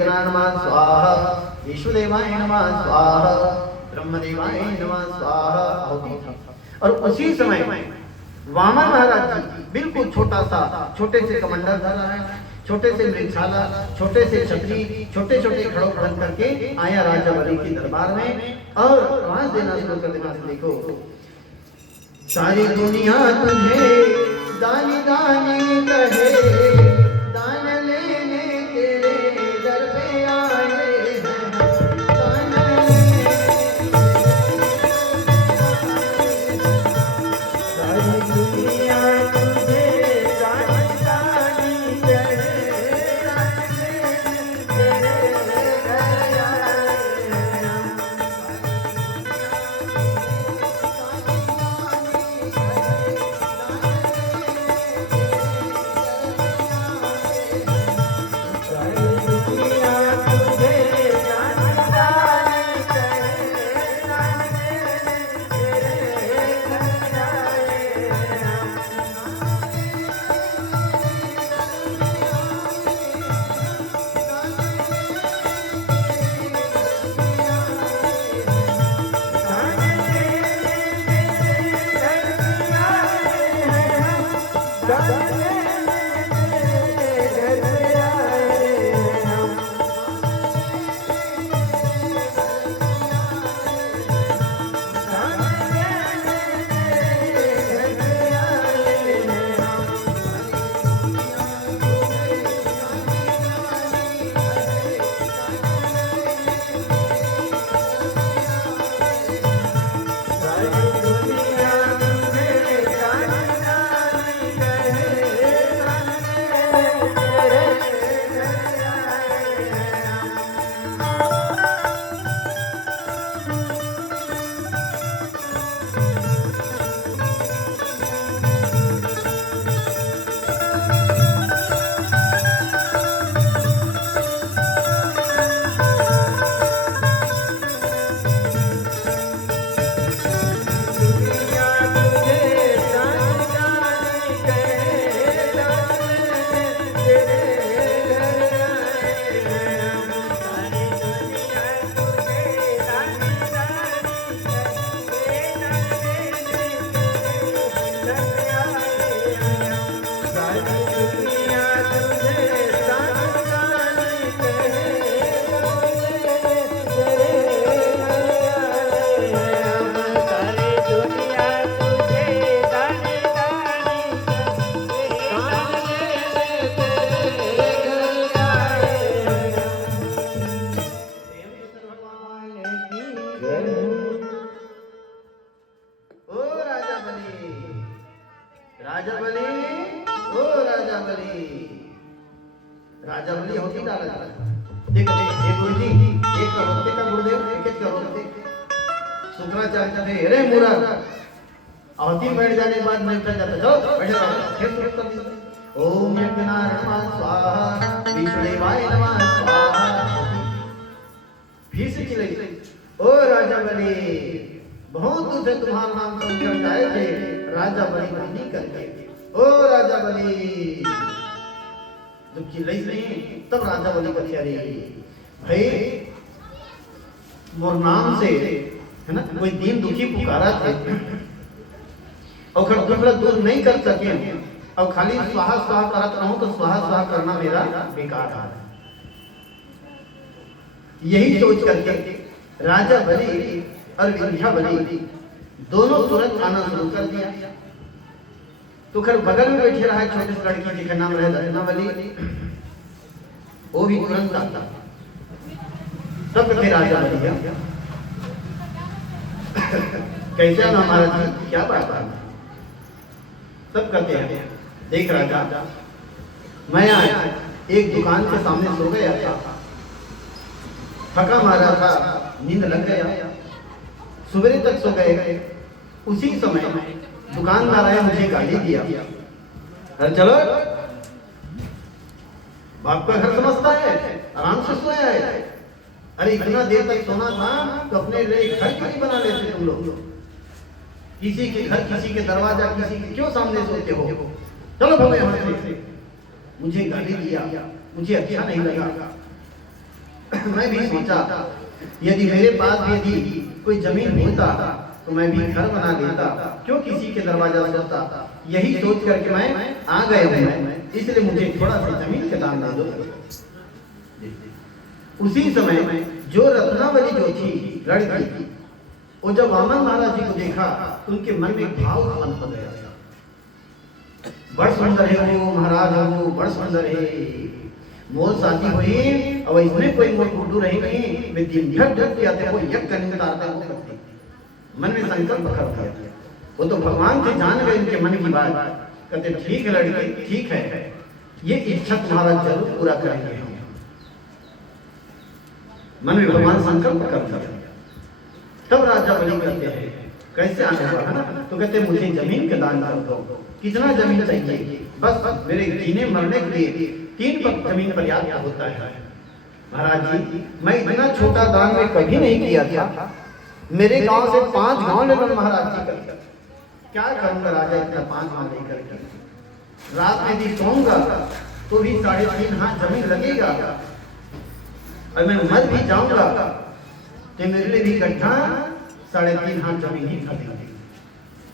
नमः स्वाहा, विष्णुदेवाय नमः स्वाहा, ब्रह्मदेवाय नमः स्वाहा। और उसी समय वामन महाराज जी बिल्कुल छोटा सा, छोटे से कमंडल धरा है, छोटे से मृगशाला, छोटे से छतरी, छोटे छोटे खड़ों बन करके आया राजा बलि के दरबार में और आवाज देना शुरू कर देना। देखो, सारी दुनिया तुझे दानी दानी कहे, दान लेने तेरे दर पे आए हैं, दान सारी दुनिया तुझे दानी दानी कहे, दान लेने तेरे घर आए हैं। राजा बलि, ओ राजा बलि, राजा बलि होती डाला देख गुरुजी, एक करोड़ते का गुरुदेव, एक करोड़ते शुक्राचार्य थे, अरे मुरा अवधि बैठ जाने के बाद मैं जाता, जाओ बैठे रहो, फिर शुरू कर दीजिए। ओम यज्ञनाय नमः स्वाहा, विष्णुदेवाय नमः स्वाहा। फिर से चिल्लाई, ओ राजा बलि, बहुत दूर से तुम्हारा नाम सुनकर आए थे, राजा बलि नहीं करके। ओ राजा बलि, जब चिल्लाई नहीं तब राजा बलि का क्या भाई, मोर नाम से है ना, कोई दीन दुखी पुकारा थे और दूसरा दूर नहीं कर सके और खाली स्वाहा स्वाहा करत रहूं तो स्वाहा स्वाहा करना मेरा बेकार है। यही सोच करके राजा बलि और विंध्या बलि दोनों तुरंत आना शुरू कर दिया। तो खैर बगल में बैठे रहा छोटे से लड़की जिसका नाम है दक्षिणा बलि, वो भी तुरंत आता। तब फिर राजा बलि कैसे ना हमारा जी, क्या बात है। तब कहते हैं, देख राजा, मैं आज एक दुकान के सामने सो गया था, थका मारा था, नींद लग गया, सुबह तक सो गए। उसी समय दुकानदार आया, मुझे गाली दिया, अरे चलो बाप का घर समझता है, आराम से सोया है, अरे इतना देर तक सोना था तो अपने लिए घर क्यों नहीं बना लेते तुम लोग, किसी के घर, किसी के दरवाजा, किसी के क्यों सामने सोते हो, चलो भगो यहाँ से। मुझे गाली दिया, मुझे अच्छा नहीं लगा। मैं भी सोचा यदि मेरे पास भी यदि कोई जमीन होता तो मैं भी घर बना लेता, क्यों किसी के दरवाजा सोता। यही सोच करके मैं आ गया हूँ, इसलिए मुझे थोड़ा सा जमीन के दान दे दो। उसी समय जो रत्नावली जो थी लड़की, वो जब वामन महाराज जी को देखा तो उनके मन में भाव उत्पन्न हो गया, बड़ सुंदर है वो महाराज, वो बड़ सुंदर है, मोर शादी हुई और इसमें कोई मोर गुड्डू रही नहीं, वे दिन भर ढक के आते वो यज्ञ करने उतारते वो करते। मन में संकल्प कर दिया, वो तो भगवान से जान गए इनके मन की बात। कहते ठीक है लड़के, ठीक है, ये इच्छा महाराज जरूर पूरा करेंगे। मन में भगवान संकल्प कर दिया। तब राजा बलि कहते हैं कैसे आने वाला ना, तो कहते मुझे जमीन का दान कर दो। कितना जमीन चाहिए? बस मेरे जीने मरने के लिए 3 पग जमीन पर्याप्त होता है। महाराज जी मैं इतना छोटा दान में कभी नहीं किया था, मेरे गांव से 5 गांव ले लो महाराज जी कर, क्या करूंगा राजा इतना 5 गांव लेकर के। रात में भी सोऊंगा तो भी 3.5 हाथ जमीन लगेगा, और मैं मर भी जाऊंगा तो मेरे लिए भी इकट्ठा 3.5 हाथ जमीन ही खरीदेंगे।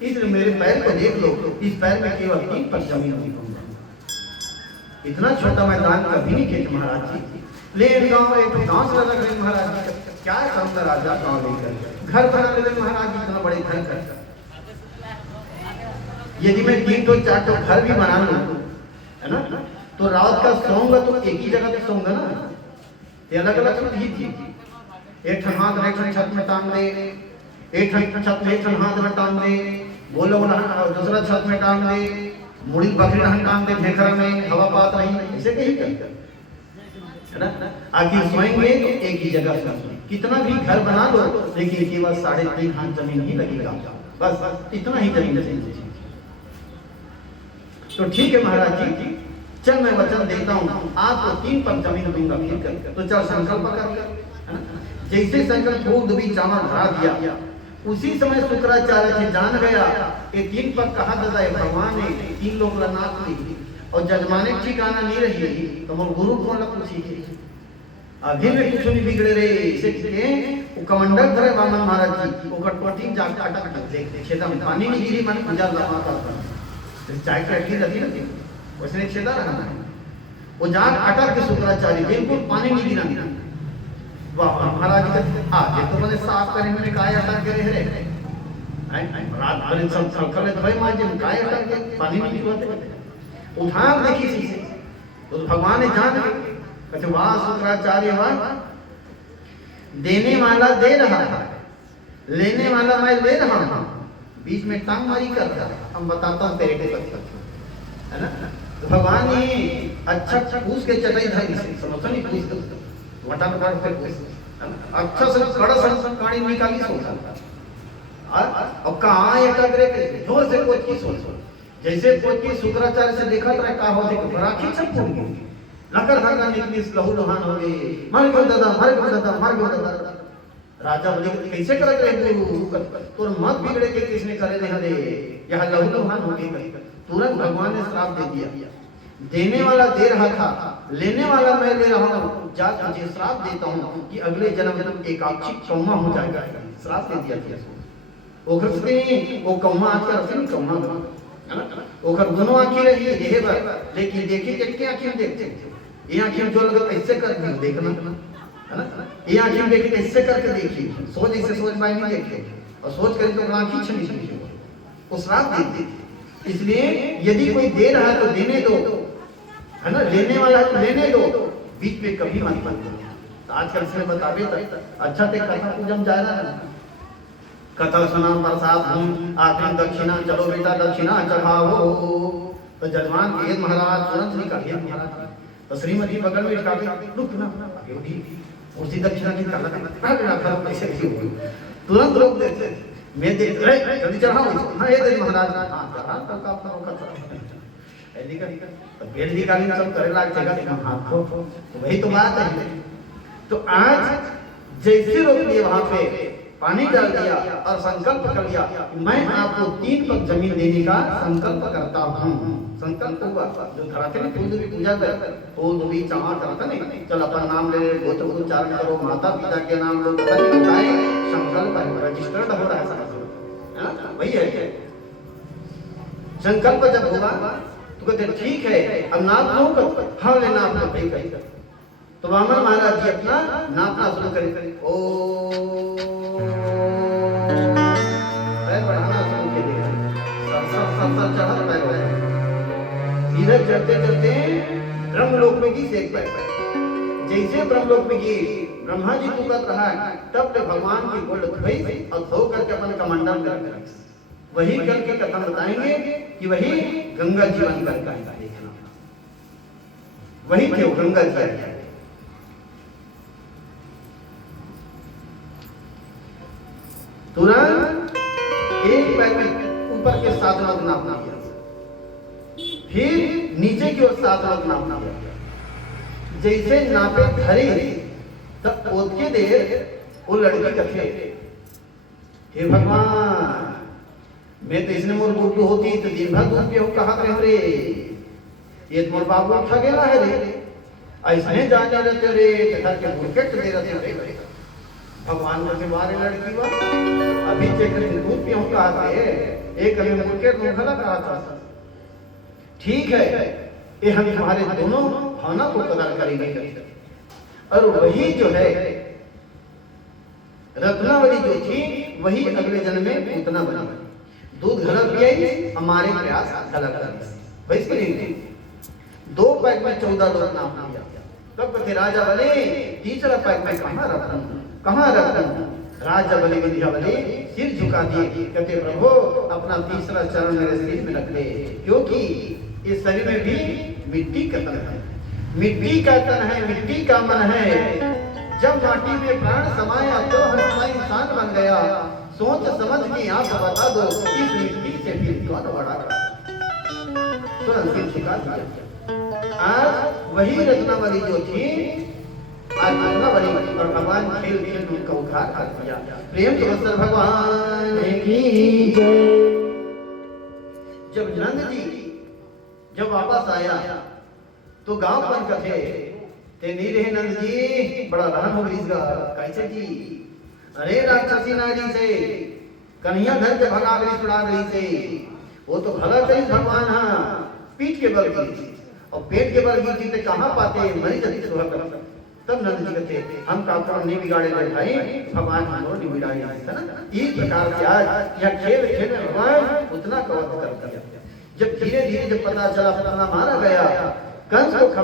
इसलिए मेरे पैर को देख लो, इस पैर में केवल 3 पग जमीन होगी। इतना छोटा मैं दान कभी नहीं किया महाराज जी। ले गांव एक गांव से लग रहे महाराज जी, क्या करूंगा राजा गांव लेकर, घर बना ले महाराज जी, इतना बड़े घर कर। यदि मैं 3 तो 4 तो घर भी बना लूं है ना, तो रात का सोऊंगा तो एक ही जगह पे सोऊंगा ना, ये अलग अलग ही थी। एक हाथ एक छत में टांग दे, एक छत में एक हाथ में टांग दे, बोलो दूसरा छत में टांग दे, मुड़ी बकरी टांग दे ठेकरा में, हवा पात नहीं, ऐसे कहीं कर है ना। आखिर सोएंगे तो एक ही जगह सोएंगे। कितना भी घर बना लो लेकिन केवल 3.5 हाथ जमीन ही लगेगा, बस इतना ही जमीन चाहिए। तो ठीक है महाराज जी, चल मैं वचन देता हूँ आपको 3 पग जमीन दूंगा फिर कर। तो चल संकल्प कर। जैसे संकल्प फूक भी चावल भरा दिया, उसी समय शुक्राचार्य जी जान गया ये 3 पग कहा जाता है भगवान ने 3 लोग लनाथ ली, और जजमाने ठिकाना नहीं रही तो मोर गुरु कौन लग पूछी अभी में कुछ नहीं बिगड़े रे। इसे के वो कमांडर धरे वामन महाराज जी वो कटपटी जाके अटक देख छेदा में पानी नहीं गिरी, मन पूजा लगा था चाय कटली रहती ना, उसने छेदा रहा वो जाग अटक के शुक्राचार्य बिल्कुल पानी नहीं गिरा। वाह महाराज का ये तो मैंने साफ करे, मैंने काय अटक गए रे रात भर सब सलखल में भाई मां जी काय अटक के पानी नहीं गिरवाते, उठा देखी सी तो भगवान ने जान कहते वाह शुक्राचार्य वाह, देने वाला दे रहा था, लेने वाला मैं ले रहा हूं, बीच में टांग मारी कर रहा है। हम बताता हूं तेरे को है ना। तो भगवान ने अच्छा पूछ के चटाई धाई से समझो नहीं पूछ वटा वटा फिर पूछ अच्छा से कड़ा सन काणी निकाली सोचा और कहां एकाग्र के जोर से कोच की सोच, जैसे कोच की शुक्राचार्य से देखा था का हो देखो राखी सब फूट गई, लकर हका निकली लहू लुहान हो गई, मर गयो दादा मर गयो दादा मर गयो दादा। राजा बोले कैसे करत रहे तू, तोर मत बिगड़े के किसने करे नहीं रे, यहां लहू लुहान हो गई। तुरंत भगवान ने श्राप दे दिया, देने वाला दे रहा था, लेने वाला मैं ले रहा हूं, जा तुझे श्राप देता हूं कि अगले जन्म में एक आक्षिक कौमा हो जाएगा। श्राप दे दिया था ओखर से वो कौमा आज का रसन कौमा है ना, ओखर दोनों आंखें रही है देह पर, लेकिन देखिए कितनी आंखें देखते, ये आंखें जो लगा कैसे कर देखना है ना, ये आंखें देख कैसे करके देखिए, सोच ऐसे सोच पाए नहीं देखते, और सोच कर तो आंखें छनी छनी वो श्राप देती। इसलिए यदि कोई दे रहा है तो देने दो है ना, लेने वाला है तो लेने दो, बीच में कभी मत बंद। तो आजकल से बतावे अच्छा ते कथा पूजन जा रहा है, कथा सुना प्रसाद आखिर दक्षिणा, चलो बेटा दक्षिणा चढ़ाओ। तो जजमान वेद महाराज तुरंत निकाल महाराज, तो श्रीमती बगल में निकाल रुक ना उसी दक्षिणा निकाल कैसे तुरंत रोक देते, मैं देख रहे जल्दी चढ़ाओ। हाँ ये देख महाराज हाँ चढ़ा तब अपना रोका तो पेड़ निकाली सब करे लाग जगह हाथ को वही तो बात है। तो आज जैसे रोक दिए वहां पे पानी डाल दिया और संकल्प कर लिया, मैं आपको 3 पग जमीन देने का संकल्प करता हूँ। संकल्प हुआ, जो धराते ने फूल की पूजा कर, फूल भी चावा करता नहीं, चल अपन नाम ले, गोत्र उच्चारण करो, माता पिता के नाम लो, बताए संकल्प है, रजिस्टर्ड हो रहा है सब, वही है। संकल्प जब हुआ तो कहते ठीक है, अब नाप लो, हाँ ले नाप लो, ठीक है। तो वामन महाराज जी अपना नापना शुरू करें, ओ पैर बढ़ाना शुरू किए, सर चढ़ा पैर बढ़ाया, इधर चढ़ते चढ़ते ब्रह्मलोक में की सेक पैर, जैसे ब्रह्मलोक में की ब्रह्मा जी पुकार रहा है, तब तक भगवान की गोल्ड धोई और धो करके अपन कमंडल कर वही करके कथा बताएंगे कि वही गंगा जीवन करता है, देखना वही थे गंगा जी। तुरंत एक पैर में ऊपर के 7 लोग नापना किया, फिर नीचे की ओर 7 लोग नापना किया, जैसे नापे धरी तब पोत के देर वो लड़की कथे, हे भगवान मैं तो इसने मोर बुद्धू होती तो दिन भर दूध पियो कहा रहे रे, ये तो मोर बाबू उठा गेला है रे, ऐसने जाने रहते रे, घर के बुकेट दे रहते रे, भगवान के बारे लड़की बा, अभी चेक दूध पियो कहा थे, एक अभी बुकेट में भला कहा था, ठीक है ये हम तुम्हारे दोनों भावना को कदर करेंगे। और वही जो है रत्नावली जो थी वही अगले जन्म में उतना बना, दूध गलत पियाई, हमारे प्रयास गलत कर वैसे नहीं, 2 पैक में 14 लोग नाम दिया, तब कहते राजा बोले तीसरा पैक में कहाँ रतन, राजा बोले विद्या बोले सिर झुका दिए, कहते प्रभु अपना तीसरा चरण मेरे सिर में रख दे, क्योंकि इस शरीर में भी मिट्टी का तन है, मिट्टी का तन है, मिट्टी का मन है, जब माटी में प्राण समाया तो हमारा इंसान बन गया, सोच समझ के आप बता दो इस मिट्टी से फिर कौन बड़ा, तुरंत सिर झुका दिया। आज वही रत्नावली जो थी, आज रत्नावली और भगवान खेल खेल उनका उद्धार कर दिया। प्रेम तो भगवान की जय। जब नंद जी जब वापस आया तो गांव पर कथे ते नहीं रहे, नंद जी बड़ा रहन हो गई इसका, कैसे जी, अरे राक्षसी नारी से कन्हैया घर के भगा गई, छुड़ा गई से, वो तो भला करी भगवान, हाँ पीठ के बल की और पेट के बल की थी, कहाँ पाते मरी जाती सुबह कर। तब नंद जी कहते हम का नहीं बिगाड़े ले भाई, भगवान हमको नहीं बिगाड़े है ना। इस प्रकार से आज यह खेल खेल में भगवान उतना कवच कर दिया। जब धीरे धीरे जब पता चला मारा गया कंस को